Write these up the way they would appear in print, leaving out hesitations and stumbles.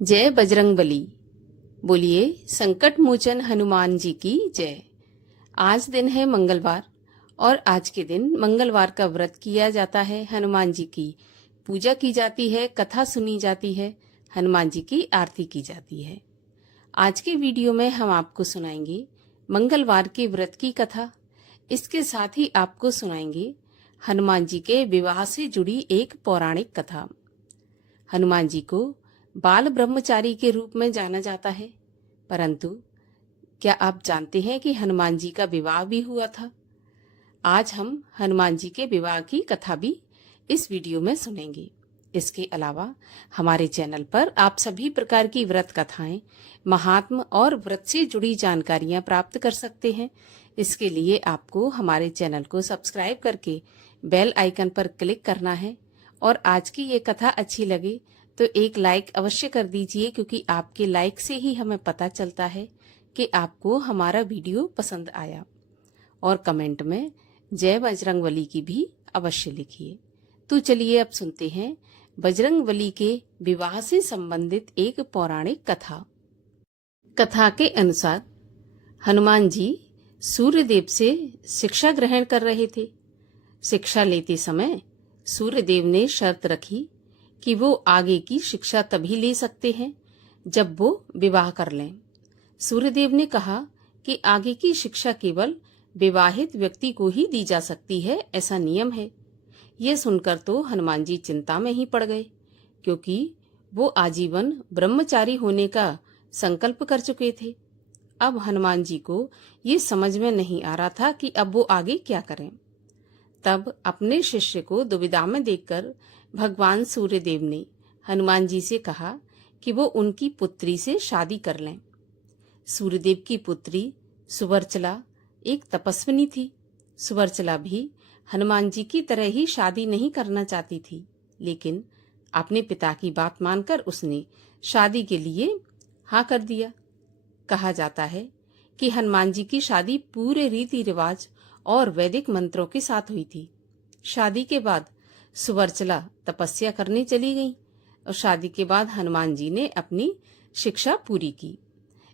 जय बजरंगबली। बोलिए संकट मोचन हनुमान जी की जय। आज दिन है मंगलवार और आज के दिन मंगलवार का व्रत किया जाता है। हनुमान जी की पूजा की जाती है, कथा सुनी जाती है, हनुमान जी की आरती की जाती है। आज के वीडियो में हम आपको सुनाएंगे मंगलवार के व्रत की कथा। इसके साथ ही आपको सुनाएंगे हनुमान जी के विवाह से जुड़ी एक पौराणिक कथा। हनुमान जी को बाल ब्रह्मचारी के रूप में जाना जाता है, परंतु क्या आप जानते हैं कि हनुमान जी का विवाह भी हुआ था? आज हम हनुमान जी के विवाह की कथा भी इस वीडियो में सुनेंगे। इसके अलावा हमारे चैनल पर आप सभी प्रकार की व्रत कथाएं, महात्म और व्रत से जुड़ी जानकारियां प्राप्त कर सकते हैं। इसके लिए आपको हमारे चैनल को सब्सक्राइब करके बेल आइकन पर क्लिक करना है और आज की ये कथा अच्छी लगे तो एक लाइक अवश्य कर दीजिए, क्योंकि आपके लाइक से ही हमें पता चलता है कि आपको हमारा वीडियो पसंद आया। और कमेंट में जय बजरंगबली की भी अवश्य लिखिए। तो चलिए अब सुनते हैं बजरंगबली के विवाह से संबंधित एक पौराणिक कथा। कथा के अनुसार हनुमान जी सूर्यदेव से शिक्षा ग्रहण कर रहे थे। शिक्षा लेते समय सूर्यदेव ने शर्त रखी कि वो आगे की शिक्षा तभी ले सकते हैं जब वो विवाह कर लें। सूर्यदेव ने कहा कि आगे की शिक्षा केवल विवाहित व्यक्ति को ही दी जा सकती है, ऐसा नियम है। ये सुनकर तो हनुमान जी चिंता में ही पड़ गए, क्योंकि वो आजीवन ब्रह्मचारी होने का संकल्प कर चुके थे। अब हनुमान जी को ये समझ में नहीं आ रहा था कि अब वो आगे क्या करें। तब अपने शिष्य को दुविधा में देखकर भगवान सूर्यदेव ने हनुमान जी से कहा कि वो उनकी पुत्री से शादी कर लें। सूर्यदेव की पुत्री सुवर्चला एक तपस्विनी थी। सुवर्चला भी हनुमान जी की तरह ही शादी नहीं करना चाहती थी, लेकिन अपने पिता की बात मानकर उसने शादी के लिए हाँ कर दिया। कहा जाता है कि हनुमान जी की शादी पूरे रीति रिवाज और वैदिक मंत्रों के साथ हुई थी। शादी के बाद सुवर्चला तपस्या करने चली गई और शादी के बाद हनुमान जी ने अपनी शिक्षा पूरी की।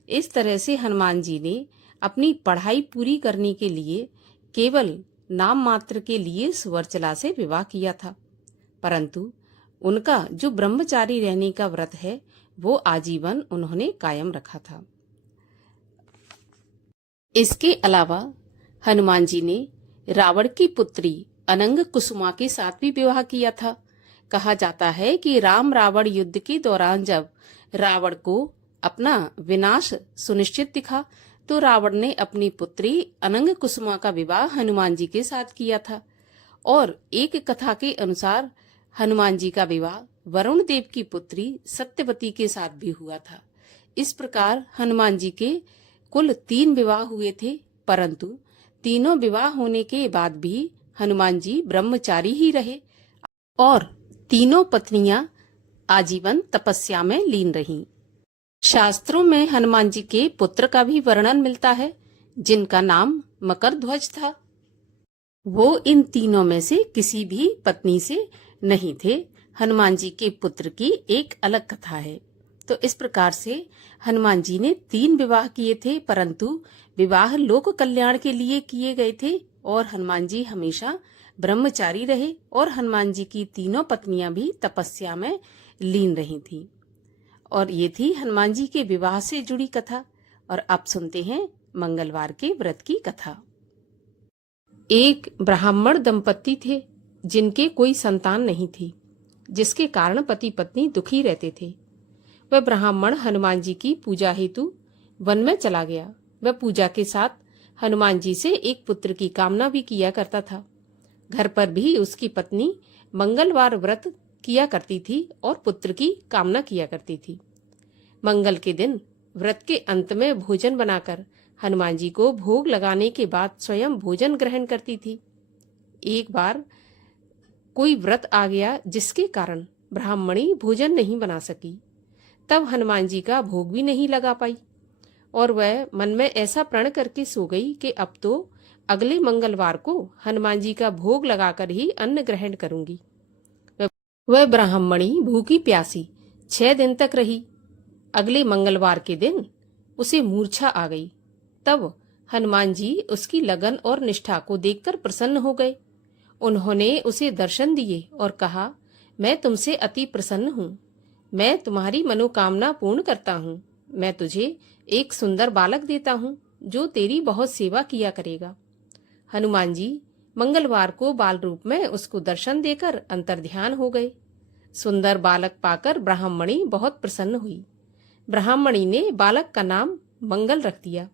इस तरह से हनुमान जी ने अपनी पढ़ाई पूरी करने के लिए केवल नाम मात्र के लिए सुवर्चला से विवाह किया था, परंतु उनका जो ब्रह्मचारी रहने का व्रत है वो आजीवन उन्होंने कायम रखा था। इसके अलावा हनुमान जी ने रावण की पुत्री अनंग कुसुमा के साथ भी विवाह किया था। कहा जाता है कि राम रावण युद्ध के दौरान जब रावण को अपना विनाश सुनिश्चित दिखा तो रावण ने अपनी पुत्री अनंग कुसुमा का विवाह हनुमान जी के साथ किया था। और एक कथा के अनुसार हनुमान जी का विवाह वरुण देव की पुत्री सत्यवती के साथ भी हुआ था। इस प्रकार हनुमान जी के कुल 3 विवाह हुए थे, परंतु तीनों विवाह होने के बाद भी हनुमान जी ब्रह्मचारी ही रहे और तीनों पत्नियां आजीवन तपस्या में लीन रहीं। शास्त्रों में हनुमान जी के पुत्र का भी वर्णन मिलता है, जिनका नाम मकरध्वज था। वो इन तीनों में से किसी भी पत्नी से नहीं थे। हनुमान जी के पुत्र की एक अलग कथा है। तो इस प्रकार से हनुमान जी ने 3 विवाह किए थे, परंतु विवाह लोक कल्याण के लिए किए गए थे और हनुमान जी हमेशा ब्रह्मचारी रहे और हनुमान जी की तीनों पत्नियां भी तपस्या में लीन रही थीं। और ये थी हनुमान जी के विवाह से जुड़ी कथा। और अब सुनते हैं मंगलवार के व्रत की कथा। एक ब्राह्मण दंपति थे जिनके कोई संतान नहीं थी, जिसके कारण पति पत्नी दुखी रहते थे। वह ब्राह्मण हनुमान जी की पूजा हेतु वन में चला गया। वह पूजा के साथ हनुमान जी से एक पुत्र की कामना भी किया करता था। घर पर भी उसकी पत्नी मंगलवार व्रत किया करती थी और पुत्र की कामना किया करती थी। मंगल के दिन व्रत के अंत में भोजन बनाकर हनुमान जी को भोग लगाने के बाद स्वयं भोजन ग्रहण करती थी। एक बार कोई व्रत आ गया जिसके कारण ब्राह्मणी भोजन नहीं बना सकी। तब हनुमान जी का भोग भी नहीं लगा पाई और वह मन में ऐसा प्रण करके सो गई कि अब तो अगले मंगलवार को हनुमान जी का भोग लगाकर ही अन्न ग्रहण करूंगी। वह ब्राह्मणी भूखी प्यासी 6 दिन तक रही। अगले मंगलवार के दिन उसे मूर्छा आ गई। तब हनुमान जी उसकी लगन और निष्ठा को देखकर प्रसन्न हो गए। उन्होंने उसे दर्शन दिए और कहा, मैं तुमसे अति प्रसन्न हूँ। मैं तुम्हारी मनोकामना पूर्ण करता हूँ। मैं तुझे एक सुंदर बालक देता हूँ जो तेरी बहुत सेवा किया करेगा। हनुमान जी मंगलवार को बाल रूप में उसको दर्शन देकर अंतर्ध्यान हो गए। सुंदर बालक पाकर ब्राह्मणी बहुत प्रसन्न हुई। ब्राह्मणी ने बालक का नाम मंगल रख दिया।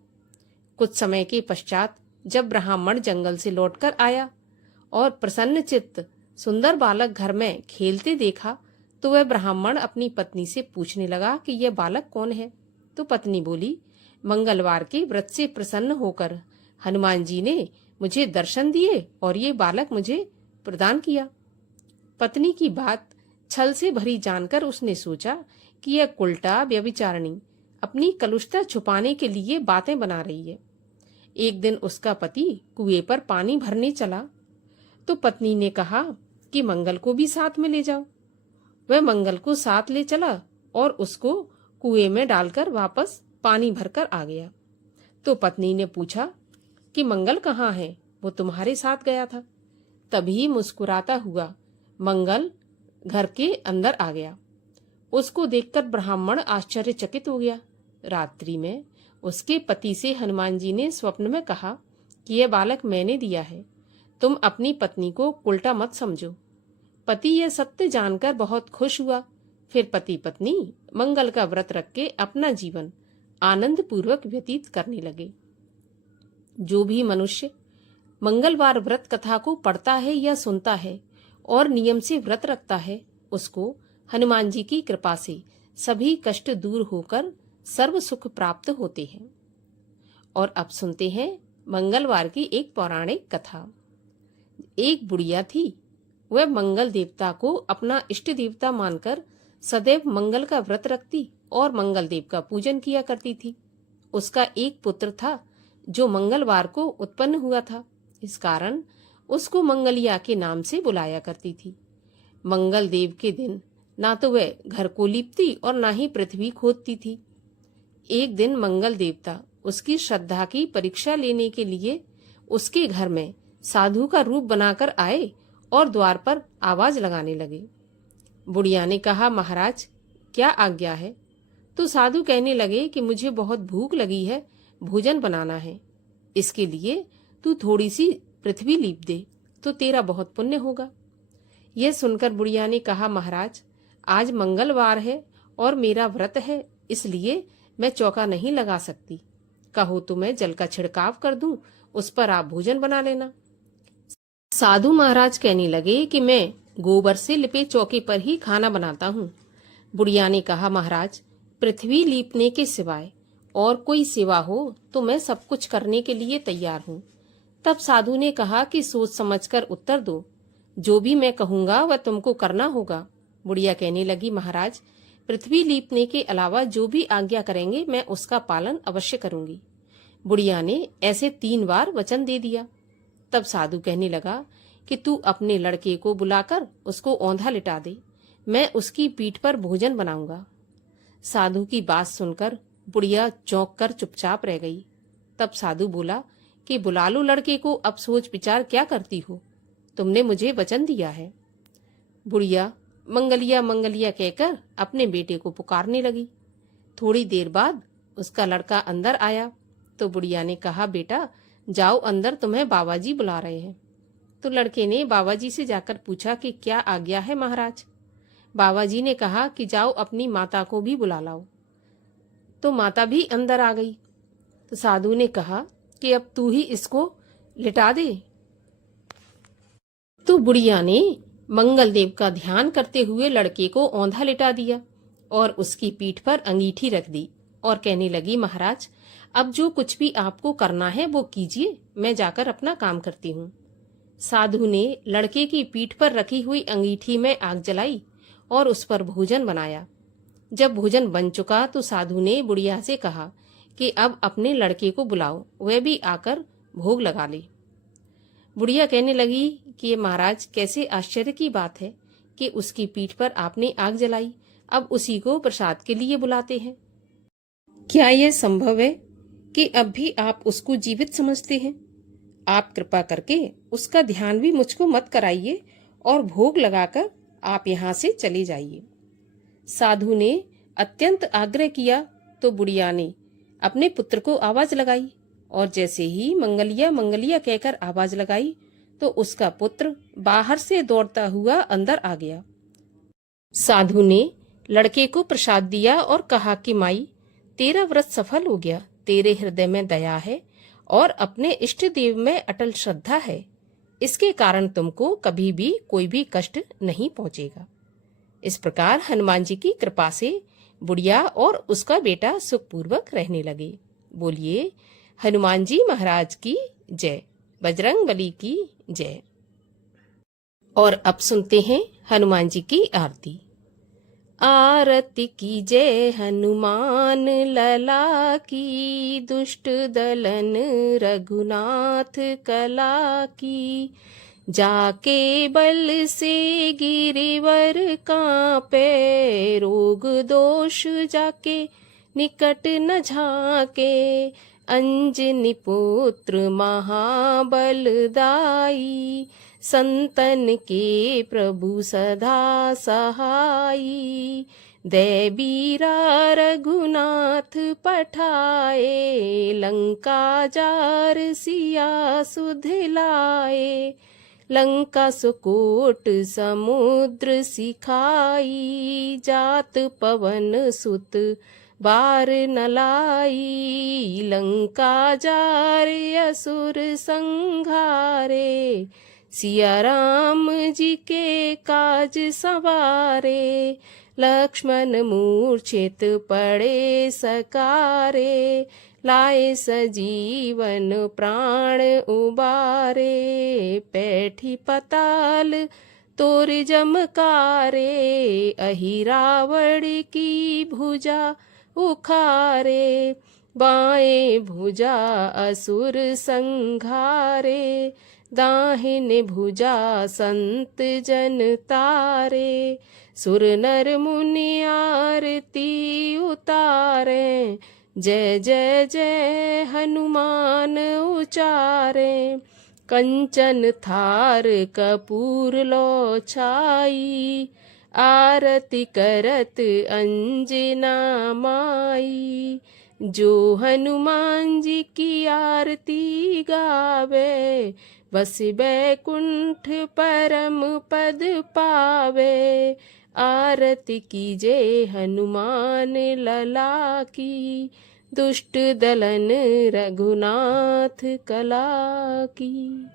कुछ समय के पश्चात जब ब्राह्मण जंगल से लौटकर आया और प्रसन्न चित्त सुंदर बालक घर में खेलते देखा, तो वह ब्राह्मण अपनी पत्नी से पूछने लगा कि यह बालक कौन है। तो पत्नी बोली, मंगलवार के व्रत से प्रसन्न होकर हनुमान जी ने मुझे दर्शन दिए और ये बालक मुझे प्रदान किया। पत्नी की बात छल से भरी जानकर उसने सोचा कि यह कुलटा व्यभिचारिणी अपनी कलुषता छुपाने के लिए बातें बना रही है। एक दिन उसका पति कुएं पर पानी भरने चला तो पत्नी ने कहा कि मंगल को भी साथ में ले जाओ। वह मंगल को साथ ले चला और उसको कुएं में डालकर वापस पानी भरकर आ गया। तो पत्नी ने पूछा कि मंगल कहाँ है? वो तुम्हारे साथ गया था। तभी मुस्कुराता हुआ मंगल घर के अंदर आ गया। उसको देखकर ब्राह्मण आश्चर्यचकित हो गया। रात्रि में उसके पति से हनुमान जी ने स्वप्न में कहा कि यह बालक मैंने दिया है, तुम अपनी पत्नी को उल्टा मत समझो। पति यह सत्य जानकर बहुत खुश हुआ। फिर पति पत्नी मंगल का व्रत रख के अपना जीवन आनंद पूर्वक व्यतीत करने लगे। जो भी मनुष्य मंगलवार व्रत कथा को पढ़ता है या सुनता है और नियम से व्रत रखता है, उसको हनुमान जी की कृपा से सभी कष्ट दूर होकर सर्व सुख प्राप्त होते हैं। और अब सुनते हैं मंगलवार की एक पौराणिक कथा। एक बुढ़िया थी। वह मंगल देवता को अपना इष्ट देवता मानकर सदैव मंगल का व्रत रखती और मंगल देव का पूजन किया करती थी। उसका एक पुत्र था जो मंगलवार को उत्पन्न हुआ था। इस कारण उसको मंगलिया के नाम से बुलाया करती थी। मंगल देव के दिन ना तो वह घर को लीपती और ना ही पृथ्वी खोदती थी। एक दिन मंगल देवता उसकी श्रद्धा की परीक्षा लेने के लिए उसके घर में साधु का रूप बनाकर आए और द्वार पर आवाज लगाने लगे। बुढ़िया ने कहा, महाराज क्या आज्ञा है? तो साधु कहने लगे कि मुझे बहुत भूख लगी है, भोजन बनाना है। इसके लिए तू थोड़ी सी पृथ्वी लीप दे तो तेरा बहुत पुण्य होगा। यह सुनकर बुढ़िया ने कहा, महाराज आज मंगलवार है और मेरा व्रत है, इसलिए मैं चौका नहीं लगा सकती। कहो तो मैं जल का छिड़काव कर दूं, उस पर आप भोजन बना लेना। साधु महाराज कहने लगे कि मैं गोबर से लिपे चौके पर ही खाना बनाता हूँ। बुढ़िया ने कहा, महाराज पृथ्वी लीपने के सिवाय और कोई सेवा हो तो मैं सब कुछ करने के लिए तैयार हूँ। तब साधु ने कहा कि सोच समझकर उत्तर दो, जो भी मैं कहूँगा वह तुमको करना होगा। बुढ़िया कहने लगी, महाराज पृथ्वी लीपने के अलावा जो भी आज्ञा करेंगे मैं उसका पालन अवश्य करूंगी। बुढ़िया ने ऐसे 3 बार वचन दे दिया। तब साधु कहने लगा कि तू अपने लड़के को बुलाकर उसको औंधा लिटा दे, मैं उसकी पीठ पर भोजन बनाऊंगा। साधु की बात सुनकर बुढ़िया चौंक कर चुपचाप रह गई। तब साधु बोला कि बुला लो लड़के को, अब सोच विचार क्या करती हो, तुमने मुझे वचन दिया है। बुढ़िया मंगलिया मंगलिया कहकर अपने बेटे को पुकारने लगी। थोड़ी देर बाद उसका लड़का अंदर आया तो बुढ़िया ने कहा, बेटा जाओ अंदर, तुम्हें बाबाजी बुला रहे हैं। तो लड़के ने बाबाजी से जाकर पूछा कि क्या आज्ञा है महाराज। बाबाजी ने कहा कि जाओ अपनी माता को भी बुला लाओ। तो माता भी अंदर आ गई। तो साधु ने कहा कि अब तू ही इसको लिटा दे। तो बुढ़िया ने मंगल देव का ध्यान करते हुए लड़के को औंधा लिटा दिया और उसकी पीठ पर अंगीठी रख दी और कहने लगी, महाराज अब जो कुछ भी आपको करना है वो कीजिए, मैं जाकर अपना काम करती हूँ। साधु ने लड़के की पीठ पर रखी हुई अंगीठी में आग जलाई और उस पर भोजन बनाया। जब भोजन बन चुका तो साधु ने बुढ़िया से कहा कि अब अपने लड़के को बुलाओ, वह भी आकर भोग लगा ले। बुढ़िया कहने लगी कि महाराज कैसे आश्चर्य की बात है कि उसकी पीठ पर आपने आग जलाई, अब उसी को प्रसाद के लिए बुलाते हैं। क्या यह संभव है कि अब भी आप उसको जीवित समझते हैं? आप कृपा करके उसका ध्यान भी मुझको मत कराइए और भोग लगाकर आप यहाँ से चले जाइए। साधु ने अत्यंत आग्रह किया तो बुढ़िया ने अपने पुत्र को आवाज लगाई और जैसे ही मंगलिया मंगलिया कहकर आवाज लगाई तो उसका पुत्र बाहर से दौड़ता हुआ अंदर आ गया। साधु ने लड़के को प्रसाद दिया और कहा कि माई, तेरा व्रत सफल हो गया। तेरे हृदय में दया है और अपने इष्ट देव में अटल श्रद्धा है। इसके कारण तुमको कभी भी कोई भी कष्ट नहीं पहुंचेगा। इस प्रकार हनुमान जी की कृपा से बुढ़िया और उसका बेटा सुखपूर्वक रहने लगे। बोलिए हनुमान जी महाराज की जय, बजरंग बली की जय। और अब सुनते हैं हनुमान जी की आरती। आरती की जय हनुमान लला की, दुष्ट दलन रघुनाथ कला की। जाके बल से गिरिवर कांपे, रोग दोष जाके निकट न झाके। अंजनी पुत्र महाबलदाई, संतन के प्रभु सदा सहाई। दे बीरा रघुनाथ पठाए, लंका जार सिया सुध लाए। लंका सुकोट समुद्र सिखाई, जात पवन सुत बार न लाई। लंका जार असुर संघारे, सिया राम जी के काज संवारे। लक्ष्मण मूर्छित पड़े सकारे, लाए सजीवन प्राण उबारे। पैठी पताल तोर जमकारे, अहि रावण की भुजा उखारे। बाएं भुजा असुर संघारे, दाहिने भुजा संत जन तारे। सुर नर मुनि आरती उतारे, जय जय जय हनुमान उचारे। कंचन थार कपूर लो छाई, आरती करत अंजना माई। जो हनुमान जी की आरती गावे, बस बैकुंठ परम पद पावे। आरती कीजे हनुमान लला की, दुष्ट दलन रघुनाथ कला की।